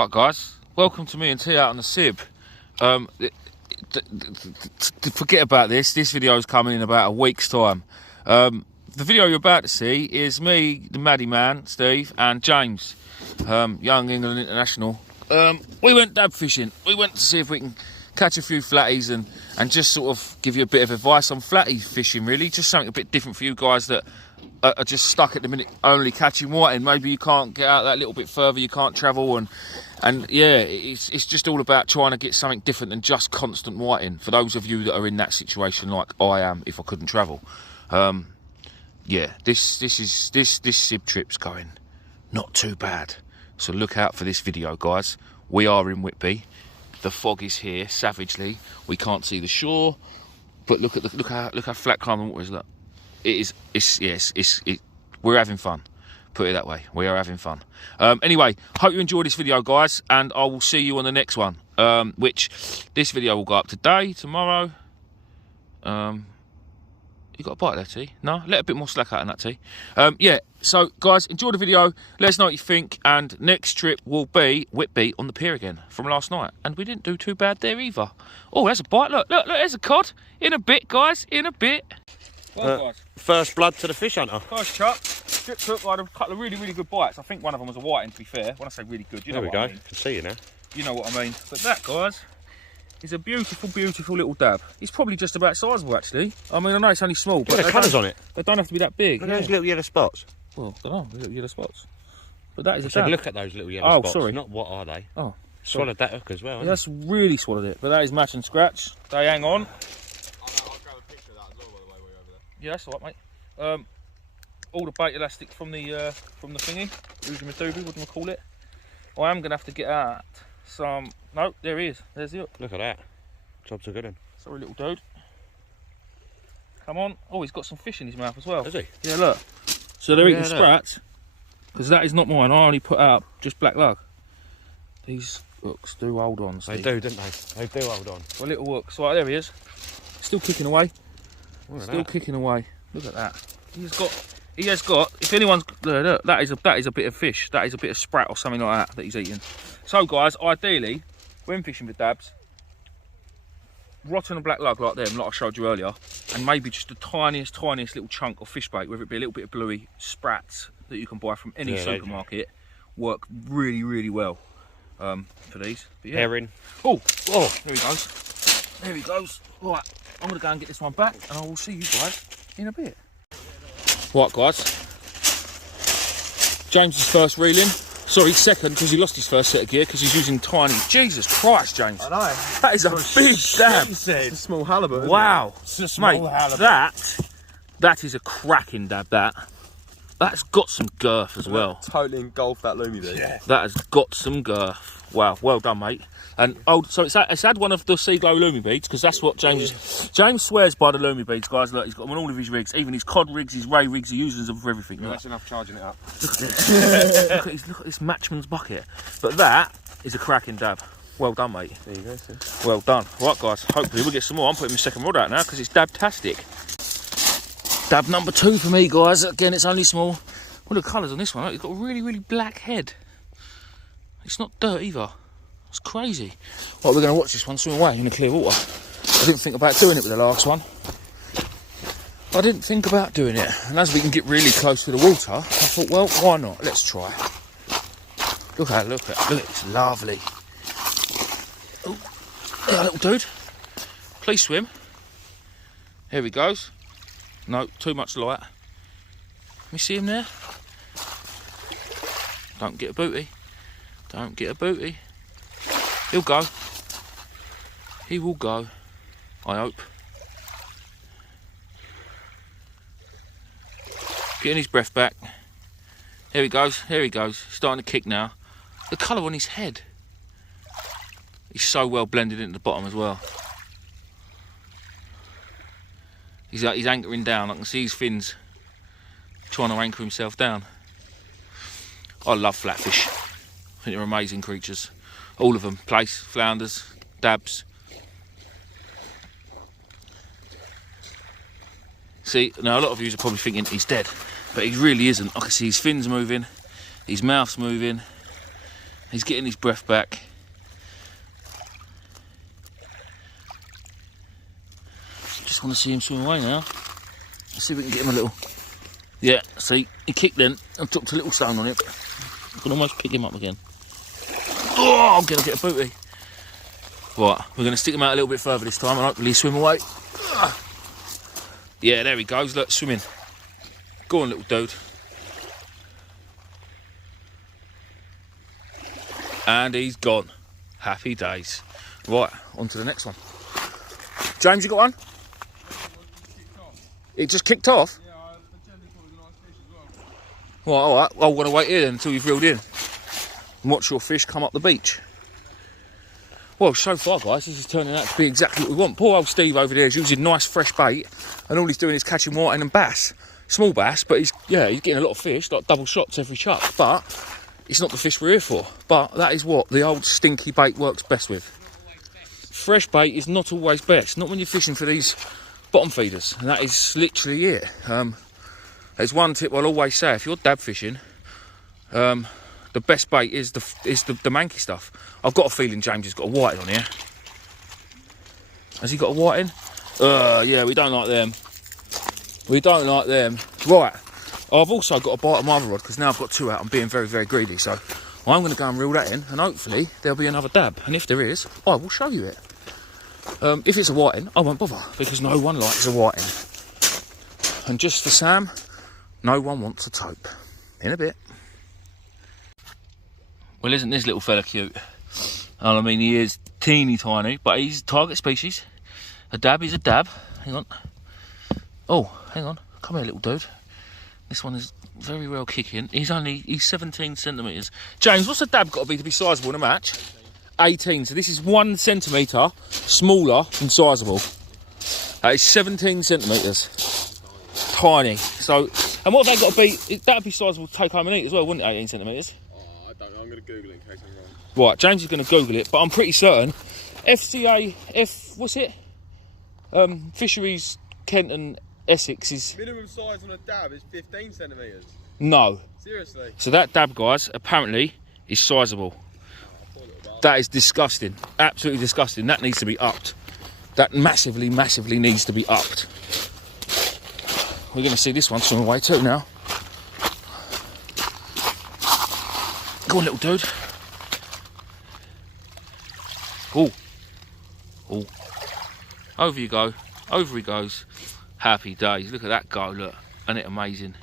Right, guys, welcome to me and T out on the Sib. Forget about this. This video is coming in about a week's time. The video you're about to see is me, the Maddie Man, Steve, and James, Young England International. We went dab fishing. We went to see if we can catch a few flatties and just sort of give you a bit of advice on flatty fishing, really. Just something a bit different for you guys that are just stuck at the minute only catching whiting. Maybe you can't get out that little bit further, you can't travel, and yeah, it's just all about trying to get something different than just constant whiting for those of you that are in that situation like I am if I couldn't travel. Yeah, this Sib trip's going not too bad, so look out for this video, guys. We are in Whitby. The fog is here savagely. We can't see the shore, but look how flat calm the water is. Look, we're having fun. Put it that way. We are having fun. Anyway, hope you enjoy this video, guys, and I will see you on the next one. Which this video will go up today, tomorrow. You got a bite there, T? No? Let a bit more slack out in that, T. Yeah, so, guys, enjoy the video. Let us know what you think. And next trip will be Whitby on the pier again from last night. And we didn't do too bad there either. Oh, there's a bite. Look, there's a cod. In a bit, guys, in a bit. Well, guys. First blood to the fish hunter. First chop. Strip took like a couple of really good bites. I think one of them was a whiting, to be fair. When I say really good, you know what I mean. Can see you now. You know what I mean. But that, guys, is a beautiful little dab. It's probably just about sizable, actually. I mean, I know it's only small, but the colours on it. They don't have to be that big. Look at those little yellow spots. Well, I don't know, little yellow spots. But that is a said, dab. look at those little yellow spots. Sorry. Not what are they? Oh, swallowed that hook as well. Yeah, that's really swallowed it. But that is match and scratch. They hang on. I'll grab a picture of that as well, by the way, while you're over there. Yeah, that's all right, mate. All the bait elastic from the thingy, Ujimadubi, what do you call it? I am gonna have to get out some. No, there he is. There's the hook. Look at that. Job's a good one. Sorry, little dude. Come on. Oh, he's got some fish in his mouth as well. Has he? Yeah, look. So they're eating sprats, because that is not mine. I only put out just black lug. These hooks do hold on, Steve. They do, don't they? They do hold on. Well, little hooks. Right, there he is. Still kicking away. Still Kicking away. Look at that. He has got. If anyone's look, that is a bit of fish. That is a bit of sprat or something like that he's eating. So, guys, ideally, when fishing with dabs, rotten and black lug like them, like I showed you earlier, and maybe just the tiniest little chunk of fish bait, whether it be a little bit of bluey sprats that you can buy from any supermarket, work really well for these. But yeah. Herring. Oh, there he goes. There he goes. Right, I'm gonna go and get this one back, and I will see you guys in a bit. Right, guys. James's first reeling. Sorry, second, because he lost his first set of gear because he's using tiny. Jesus Christ, James. I know. That is a big dab. It's a small halibut. Wow. It's a small Mate, halibut. that is a cracking dab, That's got some girth as well. Totally engulfed that loomy bait. Yeah. That has got some girth. Wow, well done, mate. And so it's had one of the Sea Glow loomy beads, because that's what James swears by the loomy beads, guys. Look, he's got them on all of his rigs, even his cod rigs, his ray rigs. He uses them for everything. That's enough charging it up. Look at this. look at this Matchman's bucket. But that is a cracking dab. Well done, mate. There you go, sir. Well done. Right, guys. Hopefully we'll get some more. I'm putting my second rod out now because it's dab-tastic. Dab number 2 for me, guys. Again, it's only small. Well, the colours on this one, it's got a really black head. It's not dirt either. It's crazy. Right, we're going to watch this one swim away in the clear water. I didn't think about doing it with the last one. I didn't think about doing it. And as we can get really close to the water, I thought, well, why not? Let's try. Look at it. It's lovely. Oh, yeah, little dude. Please swim. Here he goes. No, too much light. Let me see him there. Don't get a booty. Don't get a booty. He'll go. He will go. I hope. Getting his breath back. Here he goes. He's starting to kick now. The colour on his head. He's so well blended into the bottom as well. He's anchoring down. I can see his fins trying to anchor himself down. I love flatfish. I think they're amazing creatures. All of them. Plaice, flounders, dabs. See, now a lot of you are probably thinking he's dead, but he really isn't. I can see his fins moving, his mouth's moving. He's getting his breath back. Just want to see him swim away now. Let's see if we can get him a little. Yeah, see, he kicked then and dropped a little stone on it. I can almost pick him up again. Oh, I'm going to get a booty. Right, we're going to stick him out a little bit further this time and hopefully swim away. Yeah, there he goes, look, swimming. Go on, little dude. And he's gone. Happy days. Right, on to the next one. James, you got one? It just kicked off? Yeah, I pretended it was a nice fish as well. Well, alright, I'm going to wait here then until you've reeled in. And watch your fish come up the beach. Well, so far, guys, this is turning out to be exactly what we want. Poor old Steve over there is using nice fresh bait, and all he's doing is catching whiting and bass. Small bass, but he's getting a lot of fish, like double shots every chuck. But it's not the fish we're here for. But that is what the old stinky bait works best with. Fresh bait is not always best, not when you're fishing for these bottom feeders, and that is literally it. There's one tip I'll always say: if you're dab fishing, the best bait is the manky stuff. I've got a feeling James has got a whiting on here. Has he got a whiting? Yeah, we don't like them. We don't like them. Right, I've also got a bite of my other rod because now I've got two out. I'm being very, very greedy, so I'm going to go and reel that in, and hopefully there'll be another dab. And if there is, I will show you it. If it's a whiting, I won't bother because no one likes a whiting. And just for Sam, no one wants a taupe. In a bit. Well, isn't this little fella cute? And I mean, he is teeny tiny, but he's target species. A dab is a dab. Hang on. Oh, hang on. Come here, little dude. This one is very well kicking. He's 17 centimetres. James, what's a dab got to be sizable in a match? 18. So this is 1 centimetre smaller than sizable. That is 17 centimetres. Tiny. So, and what have they got to be? That'd be sizable to take home and eat as well, wouldn't it? 18 centimetres. I don't know, I'm going to Google it in case I'm wrong. Right, James is going to Google it, but I'm pretty certain what's it? Fisheries Kent and Essex is... Minimum size on a dab is 15 centimetres. No. Seriously? So that dab, guys, apparently is sizable. That is disgusting. Absolutely disgusting. That needs to be upped. That massively, massively needs to be upped. We're going to see this one swim away too now. Go on, little dude. Oh. Oh. Over you go. Over he goes. Happy days. Look at that go, look. Isn't it amazing?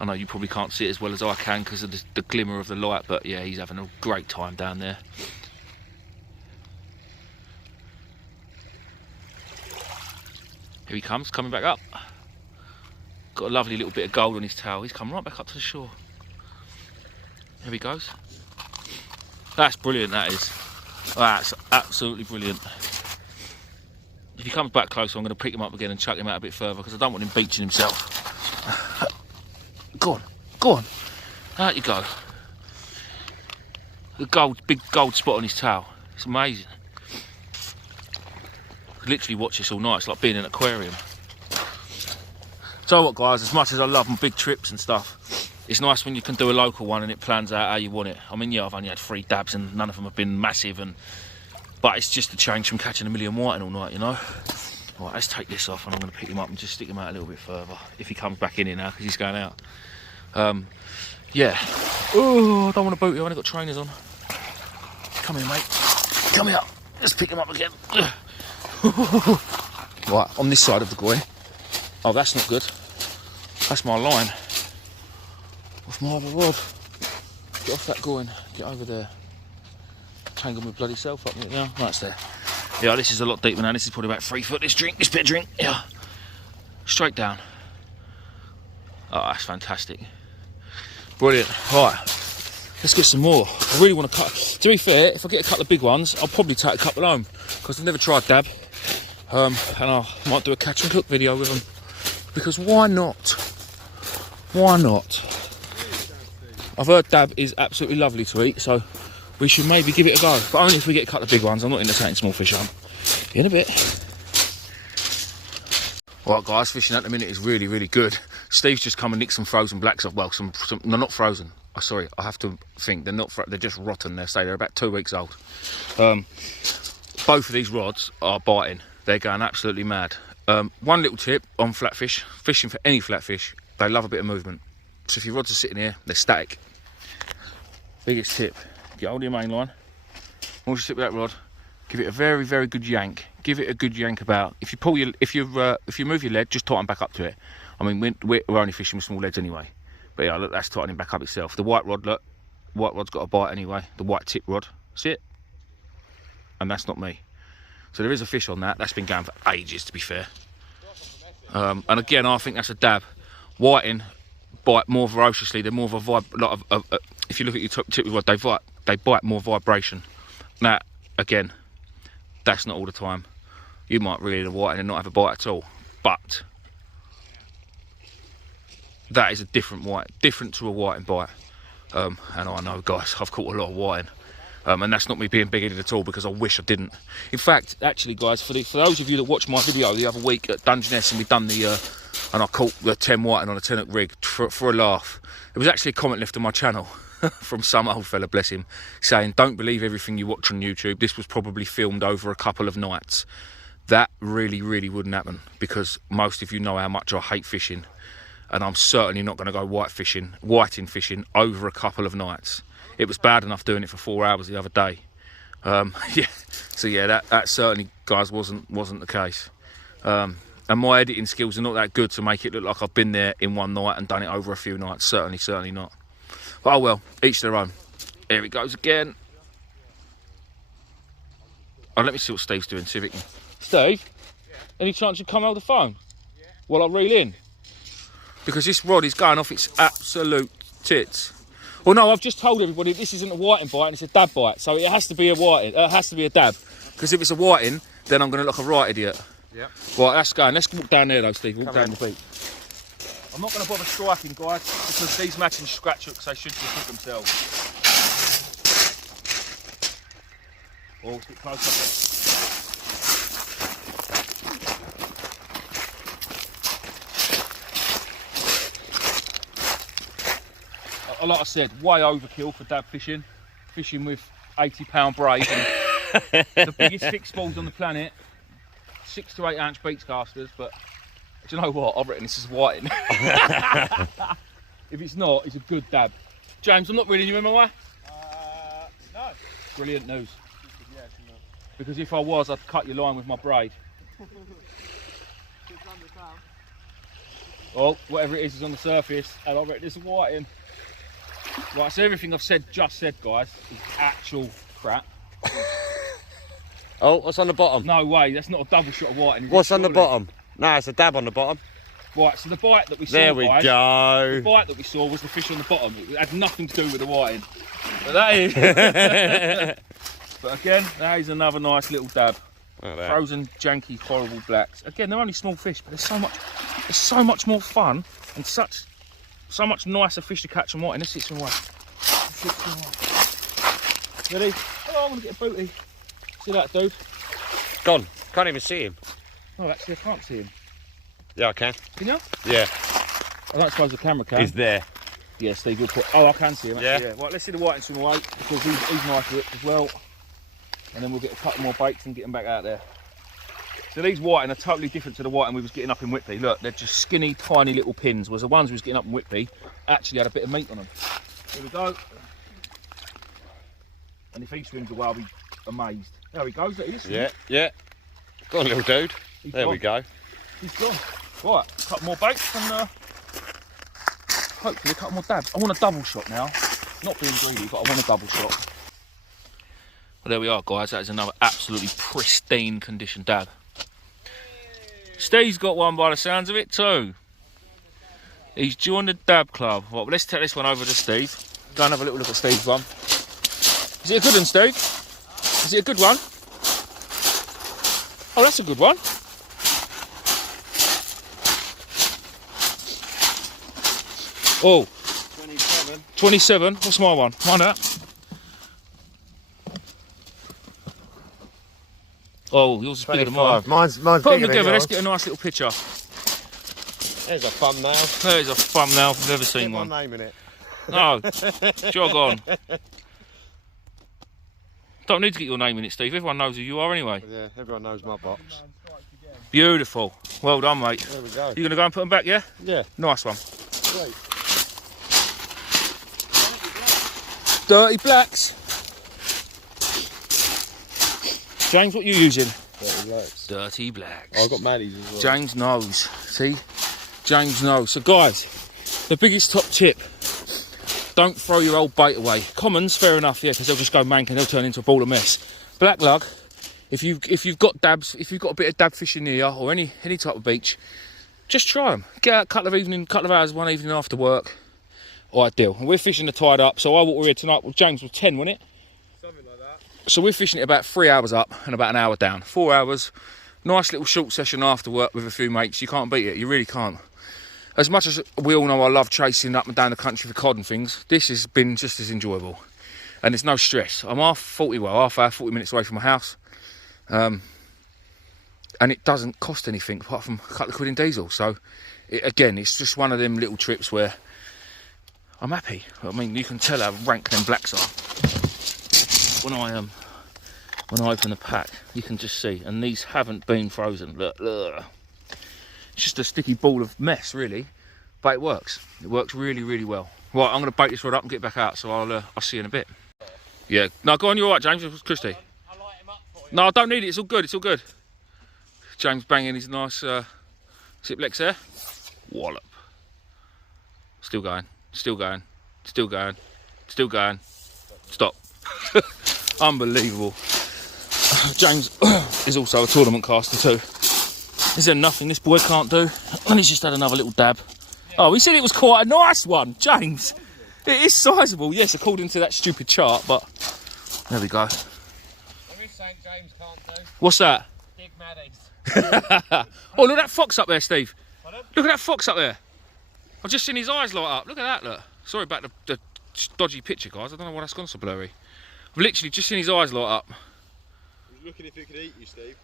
I know you probably can't see it as well as I can because of the glimmer of the light, but yeah, he's having a great time down there. Here he comes, coming back up. Got a lovely little bit of gold on his tail. He's come right back up to the shore. There he goes. That's brilliant, that is. That's absolutely brilliant. If he comes back closer, I'm going to pick him up again and chuck him out a bit further because I don't want him beaching himself. Go on, go on. Out you go. The big gold spot on his tail. It's amazing. I could literally watch this all night. It's like being in an aquarium. So what, guys, as much as I love my big trips and stuff, it's nice when you can do a local one and it plans out how you want it. I mean, yeah, I've only had 3 dabs and none of them have been massive, but it's just a change from catching a million whiting all night, you know. Right, let's take this off and I'm going to pick him up and just stick him out a little bit further if he comes back in here now because he's going out. Yeah. Oh, I don't want to boot you. I've only got trainers on. Come here, mate. Come here. Let's pick him up again. Right, on this side of the goy. Oh, that's not good. That's my line. Off my other rod. Get off that goy. Get over there. Tangle my bloody self up now. Right, there. Yeah, this is a lot deeper now. This is probably about 3 foot. This bit of drink. Yeah. Straight down. Oh, that's fantastic. Brilliant. Right, let's get some more. I really want to cut. To be fair, if I get a couple of big ones, I'll probably take a couple home because I've never tried dab. And I might do a catch and cook video with them because why not? Why not? I've heard dab is absolutely lovely to eat, so we should maybe give it a go. But only if we get a couple of big ones. I'm not into taking small fish home. In a bit. Right, guys, fishing at the minute is really, really good. Steve's just come and nicked some frozen blacks off. Well, some no, not frozen. Oh, sorry, I have to think they're not. They're just rotten. They're about 2 weeks old. Both of these rods are biting. They're going absolutely mad. One little tip on flatfish: fishing for any flatfish, they love a bit of movement. So if your rods are sitting here, they're static. Biggest tip: get hold of your main line. Once you sit with that rod, give it a very, very good yank. Give it a good yank about. If you move your lead, just tighten back up to it. I mean, we're only fishing with small leads anyway. But yeah, look, that's tightening back up itself. The white rod, look, white rod's got a bite anyway. The white tip rod, see it? And that's not me. So there is a fish on that. That's been going for ages, to be fair. And again, I think that's a dab. Whiting bite more ferociously. They're more of a if you look at your tip rod, they bite more vibration. Now, again, that's not all the time. You might reel in a whiting and not have a bite at all, but that is a different to a whiting bite. And I know, guys, I've caught a lot of whiting, and that's not me being big-headed at all, because I wish I didn't. In fact, actually, guys, for those of you that watched my video the other week at Dungeness, and we done and I caught the 10 whiting on a 10-hook rig for a laugh. There was actually a comment left on my channel from some old fella, bless him, saying, "Don't believe everything you watch on YouTube. This was probably filmed over a couple of nights." That really, really wouldn't happen, because most of you know how much I hate fishing, and I'm certainly not going to go whiting fishing over a couple of nights. It was bad enough doing it for 4 hours the other day. Yeah, so yeah, that certainly, guys, wasn't the case. And my editing skills are not that good to make it look like I've been there in one night and done it over a few nights. Certainly not. But oh well, each their own. Here it goes again. Oh, let me see what Steve's doing, see if it can. Steve, any chance you come hold the phone? Yeah. While I reel in? Because this rod is going off its absolute tits. Well, no, I've just told everybody this isn't a whiting bite and it's a dab bite, so it has to be a whiting. It has to be a dab. Because if it's a whiting, then I'm going to look like a right idiot. Yep. Right, that's going. Let's walk down there though, Steve. Walk down the beach. I'm not going to bother striking, guys, because these matching scratch hooks, they should just hook themselves. Oh, let's get closer. Like I said, way overkill for dab fishing with 80-pound braid and the biggest fixed balls on the planet, 6 to 8 ounce beach casters. But do you know what? I reckon this is whiting. If it's not, it's a good dab. James, I'm not reeling you in my way. No. Brilliant news. Yeah, no. Because if I was, I'd cut your line with my braid. Oh, whatever it is on the surface, and I reckon there's a whiting. Right, so everything I've just said, guys, is actual crap. Oh, what's on the bottom? No way, that's not a double shot of whiting. What's on the bottom? No, it's a dab on the bottom. Right, so the bite that we saw, there we guys, go. The bite that we saw was the fish on the bottom. It had nothing to do with the whiting. But that is. But again, that is another nice little dab. Frozen, janky, horrible blacks. Again, they're only small fish, but there's so much more fun and so much nicer fish to catch on whiting. Let's hit some white. Ready? Oh, I'm gonna get a booty. See that, dude? Gone. Can't even see him. Oh, actually, I can't see him. Yeah, I can. Can you? Yeah. I don't suppose the camera can. He's there. Yeah, Steve will put. Oh, I can see him. Actually, Yeah. Right, let's see the whiting swim away, because he's nice ripped as well. And then we'll get a couple more baits and get them back out there. So these whiting are totally different to the whiting we was getting up in Whitby. Look, they're just skinny, tiny little pins, whereas the ones we was getting up in Whitby actually had a bit of meat on them. Here we go. And if he swims away, I'll be amazed. There he goes. Look, he's Yeah. Go on, little dude. He's there gone. we go. He's gone. Right, a couple more baits and hopefully a couple more dabs. I want a double shot now. Not being greedy, but I want a double shot. Well, there we are, guys. That is another absolutely pristine condition dab. Steve's got one by the sounds of it too. He's joined the dab club. Well, let's take this one over to Steve. Go and have a little look at Steve's one. Is it a good one, Steve? Is it a good one? Oh, that's a good one. Oh. 27. 27. What's my one? Find out. Oh, yours is bigger than mine. Mine's Put them bigger than together, yours. let's get a nice little picture. There's a thumbnail. There's a thumbnail if I've ever seen Get one. my name in it. No, jog on. Don't need to get your name in it, Steve. Everyone knows who you are anyway. Yeah, everyone knows my box. Beautiful. Well done, mate. There we go. You gonna go and put them back, yeah? Yeah. Nice one. Great. Dirty blacks. James, what are you using? Dirty blacks. Dirty blacks. Oh, I've got Maddie's as well. James knows. See? James knows. So guys, the biggest top tip, don't throw your old bait away. Commons, fair enough, yeah, because they'll just go mank and they'll turn into a ball of mess. Black lug, if you've got dabs, if you've got a bit of dab fishing near you or any type of beach, just try them. Get out a couple of hours one evening after work. Ideal. And we're fishing the tide up, so our water here tonight, well, James was 10, wasn't it? Something like that. So we're fishing it about 3 hours up and about an hour down. 4 hours, nice little short session after work with a few mates. You can't beat it, you really can't. As much as we all know I love chasing up and down the country for cod and things, this has been just as enjoyable. And there's no stress. I'm half hour, 40 minutes away from my house. And it doesn't cost anything apart from a couple of quid in diesel. So, again, it's just one of them little trips where I'm happy. I mean, you can tell how rank them blacks are. When I open the pack, you can just see. And these haven't been frozen. Look. It's just a sticky ball of mess, really, but it works. It works really, really well. Right, I'm going to bait this rod up and get back out, so I'll see you in a bit. Yeah, no, go on, you're all right, James. Christy. I'll light him up for you. No, I don't need it. It's all good. It's all good. James banging his nice Ziplex there. Wallop. Still going. Still going. Still going. Still going. Stop. Unbelievable. James is also a tournament caster too. Is there nothing this boy can't do? And he's just had another little dab. Oh, he said it was quite a nice one, James. It is sizable, yes, according to that stupid chart, but there we go. There is something James can't do. What's that? Big Maddies. Oh, look at that fox up there, Steve. Pardon? Look at that fox up there. I've just seen his eyes light up. Look at that, look. Sorry about the dodgy picture, guys. I don't know why that's gone so blurry. I've literally just seen his eyes light up. I was looking if it could eat you, Steve.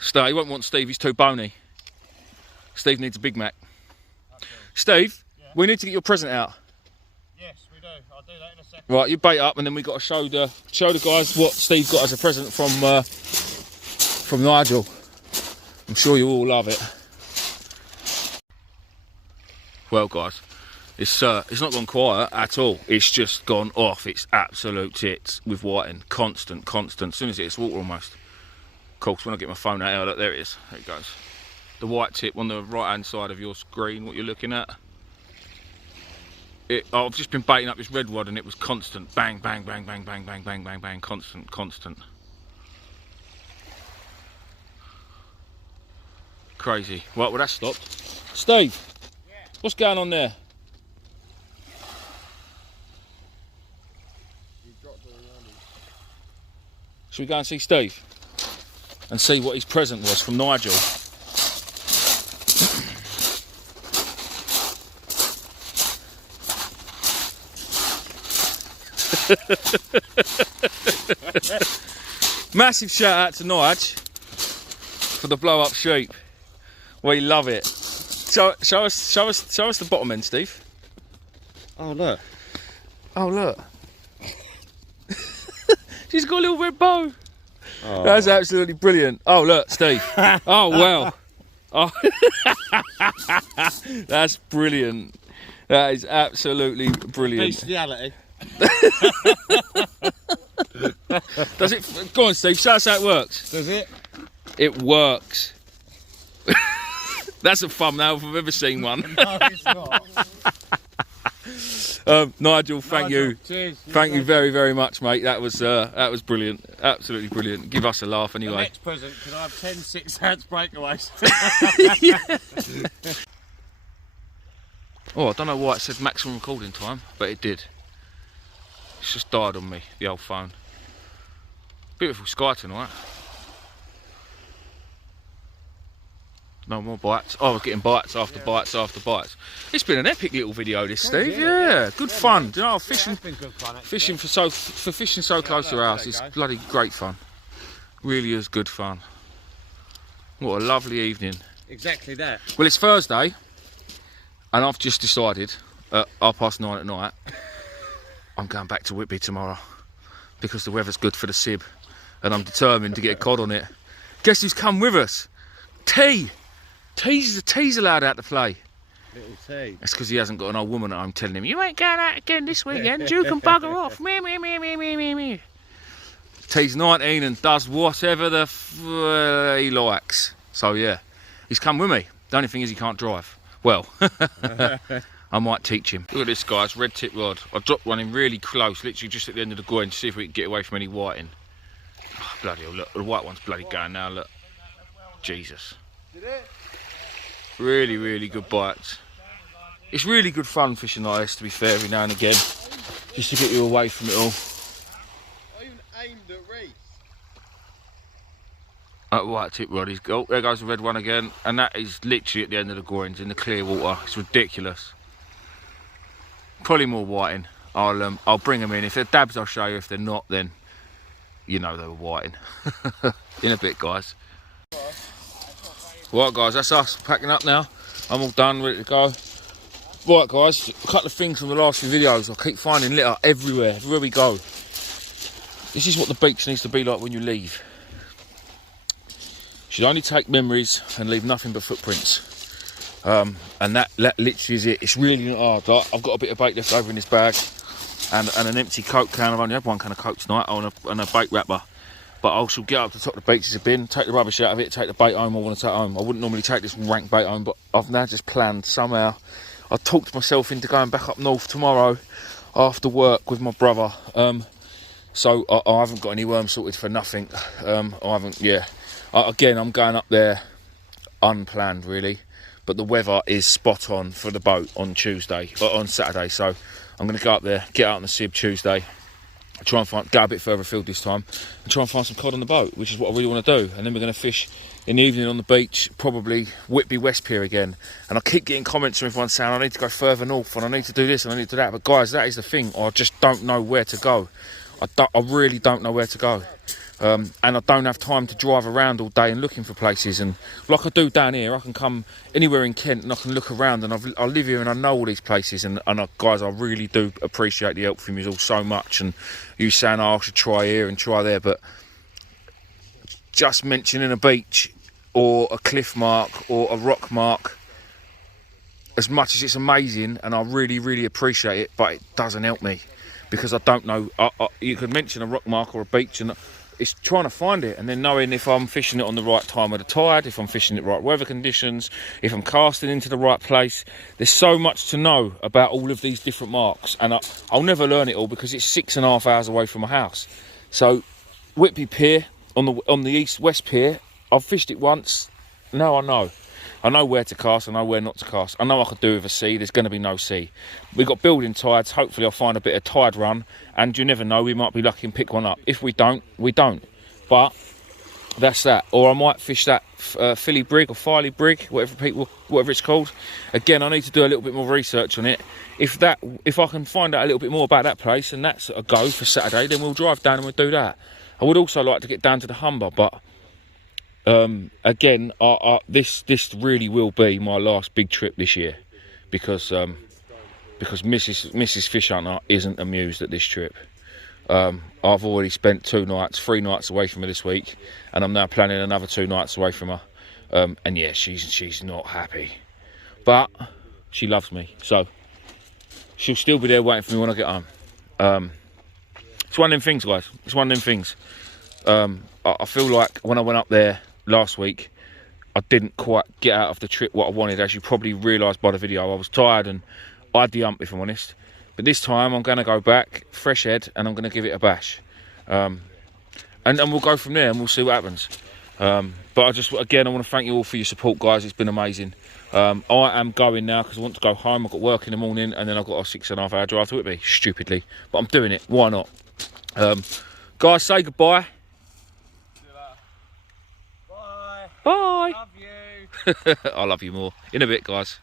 Steve, he won't want Steve, he's too bony. Steve needs a Big Mac. Steve, Yeah. we need to get your present out. Yes, we do. I'll do that in a second. Right, you bait up and then we've got to show the guys what Steve got as a present from Nigel. I'm sure you all love it. Well guys, it's not gone quiet at all. It's just gone off. It's absolute tits with whiting. Constant. As soon as it hits water almost. Of course, when I get my phone out, look, there it is. There it goes. The white tip on the right hand side of your screen, what you're looking at. I've just been baiting up this red rod and it was constant. Bang, bang, bang, bang, bang, bang, bang, bang, bang. Constant. Crazy. Right, well, that stopped. Steve, Yeah. what's going on there? Should we go and see Steve? And see what his present was from Nigel. Massive shout out to Nige for the blow up sheep. We love it. Show us the bottom end, Steve. Oh, look. Oh look. She's got a little red bow. Oh. That's absolutely brilliant. Oh look, Steve. Oh wow. Oh. That's brilliant. That is absolutely brilliant. Bestiality. Does it? Go on, Steve. Show us how it works. Does it? It works. That's a thumbnail if I've ever seen one. No, it's not. Nigel, thank you. Cheers. Thank you very, very much, mate. That was brilliant. Absolutely brilliant. Give us a laugh The anyway. next present, because I have 10 6-ounce breakaways. Oh, I don't know why it said maximum recording time, but it did. It's just died on me, the old phone. Beautiful sky tonight. No more bites. Oh, we're getting bites after bites after bites. It's been an epic little video, this, Steve. Yeah, good fun. Do you know, fishing It's been good fun, actually. fishing so close to our house is bloody great fun. Really is good fun. What a lovely evening. Exactly that. Well, it's Thursday, and I've just decided at 9:30 at night I'm going back to Whitby tomorrow because the weather's good for the sib, and I'm determined to get a cod on it. Guess who's come with us? T. T's allowed out to play. Little T. That's because he hasn't got an old woman at home telling him, you ain't going out again this weekend, you can bugger off. Me, me, me, me, me, me, me. T's 19 and does whatever he likes. So yeah, he's come with me. The only thing is he can't drive. Well, I might teach him. Look at this, guys, red tip rod. I dropped one in really close, literally just at the end of the groin to see if we can get away from any whiting. Oh, bloody hell, look, the white one's bloody going now, look. Jesus. Really, really good bites. It's really good fun fishing like this, to be fair, every now and again. Just to get you away from it all. I even aimed at Reese. That white tip rod is, oh, there goes the red one again. And that is literally at the end of the groins in the clear water. It's ridiculous. Probably more whiting. I'll bring them in. If they're dabs, I'll show you. If they're not, then you know they were whiting. In a bit, guys. Right, guys, that's us packing up now. I'm all done, ready to go. Right, guys, a couple of things from the last few videos. I keep finding litter everywhere we go. This is what the beach needs to be like when you leave. You should only take memories and leave nothing but footprints. And that literally is it. It's really not hard. Like, I've got a bit of bait left over in this bag and an empty Coke can. I've only had one can of Coke tonight and a bait wrapper. But I shall get up to the top of the beach as a bin, take the rubbish out of it, take the bait home I want to take home. I wouldn't normally take this rank bait home, but I've now just planned somehow. I talked myself into going back up north tomorrow after work with my brother. So I haven't got any worms sorted for nothing. I haven't, yeah. Again, I'm going up there unplanned, really. But the weather is spot on for the boat on Saturday. So I'm going to go up there, get out on the sib Tuesday. Try and go a bit further afield this time and try and find some cod on the boat, which is what I really want to do. And then we're going to fish in the evening on the beach, probably Whitby West Pier again. And I keep getting comments from everyone saying I need to go further north and I need to do this and I need to do that. But guys, that is the thing. I just don't know where to go. I really don't know where to go. And I don't have time to drive around all day and looking for places. And like I do down here, I can come anywhere in Kent and I can look around, and I live here and I know all these places. And guys, I really do appreciate the help from you all so much. And you saying, oh, I should try here and try there. But just mentioning a beach or a cliff mark or a rock mark, as much as it's amazing and I really, really appreciate it, but it doesn't help me because I don't know. You could mention a rock mark or a beach and it's trying to find it, and then knowing if I'm fishing it on the right time of the tide, if I'm fishing it right weather conditions, if I'm casting into the right place. There's so much to know about all of these different marks, and I'll never learn it all because it's 6.5 hours away from my house. So Whitby Pier on the east-west pier, I've fished it once. Now I know where to cast, I know where not to cast. I know I could do with a sea, there's going to be no sea. We've got building tides, hopefully I'll find a bit of tide run, and you never know, we might be lucky and pick one up. If we don't, we don't. But that's that. Or I might fish that Philly Brig or Filey Brig, whatever it's called. Again, I need to do a little bit more research on it. If I can find out a little bit more about that place, and that's a go for Saturday, then we'll drive down and we'll do that. I would also like to get down to the Humber, but again, this really will be my last big trip this year, because Mrs. Fish Hunter isn't amused at this trip. I've already spent 3 nights away from her this week, and I'm now planning another 2 nights away from her. And yeah, she's not happy, but she loves me, so she'll still be there waiting for me when I get home. It's one of them things, guys. It's one of them things. I feel like when I went up there last week, I didn't quite get out of the trip what I wanted. As you probably realised by the video, I was tired and I had the hump, if I'm honest. But this time I'm going to go back, fresh head, and I'm going to give it a bash. And we'll go from there and we'll see what happens. But I want to thank you all for your support, guys. It's been amazing. I am going now because I want to go home. I've got work in the morning, and then I've got a 6.5 hour drive to Whitby, stupidly. But I'm doing it. Why not? Guys, say goodbye. Bye. Bye. Love you. I love you more. In a bit, guys.